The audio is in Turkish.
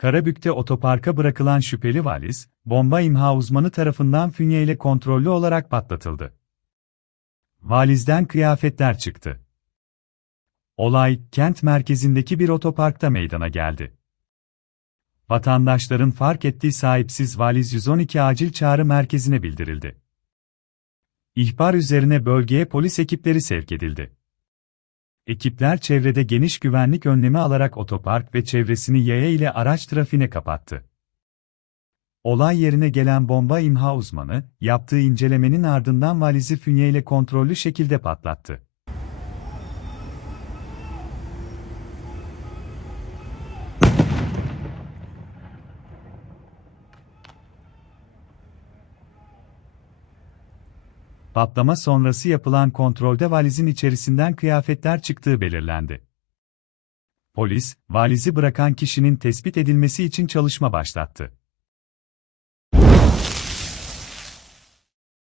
Karabük'te otoparka bırakılan şüpheli valiz, bomba imha uzmanı tarafından fünyeyle kontrollü olarak patlatıldı. Valizden kıyafetler çıktı. Olay, kent merkezindeki bir otoparkta meydana geldi. Vatandaşların fark ettiği sahipsiz valiz 112 acil çağrı merkezine bildirildi. İhbar üzerine bölgeye polis ekipleri sevk edildi. Ekipler çevrede geniş güvenlik önlemi alarak otopark ve çevresini yaya ile araç trafiğine kapattı. Olay yerine gelen bomba imha uzmanı, yaptığı incelemenin ardından valizi fünyeyle kontrollü şekilde patlattı. Patlama sonrası yapılan kontrolde valizin içerisinden kıyafetler çıktığı belirlendi. Polis, valizi bırakan kişinin tespit edilmesi için çalışma başlattı.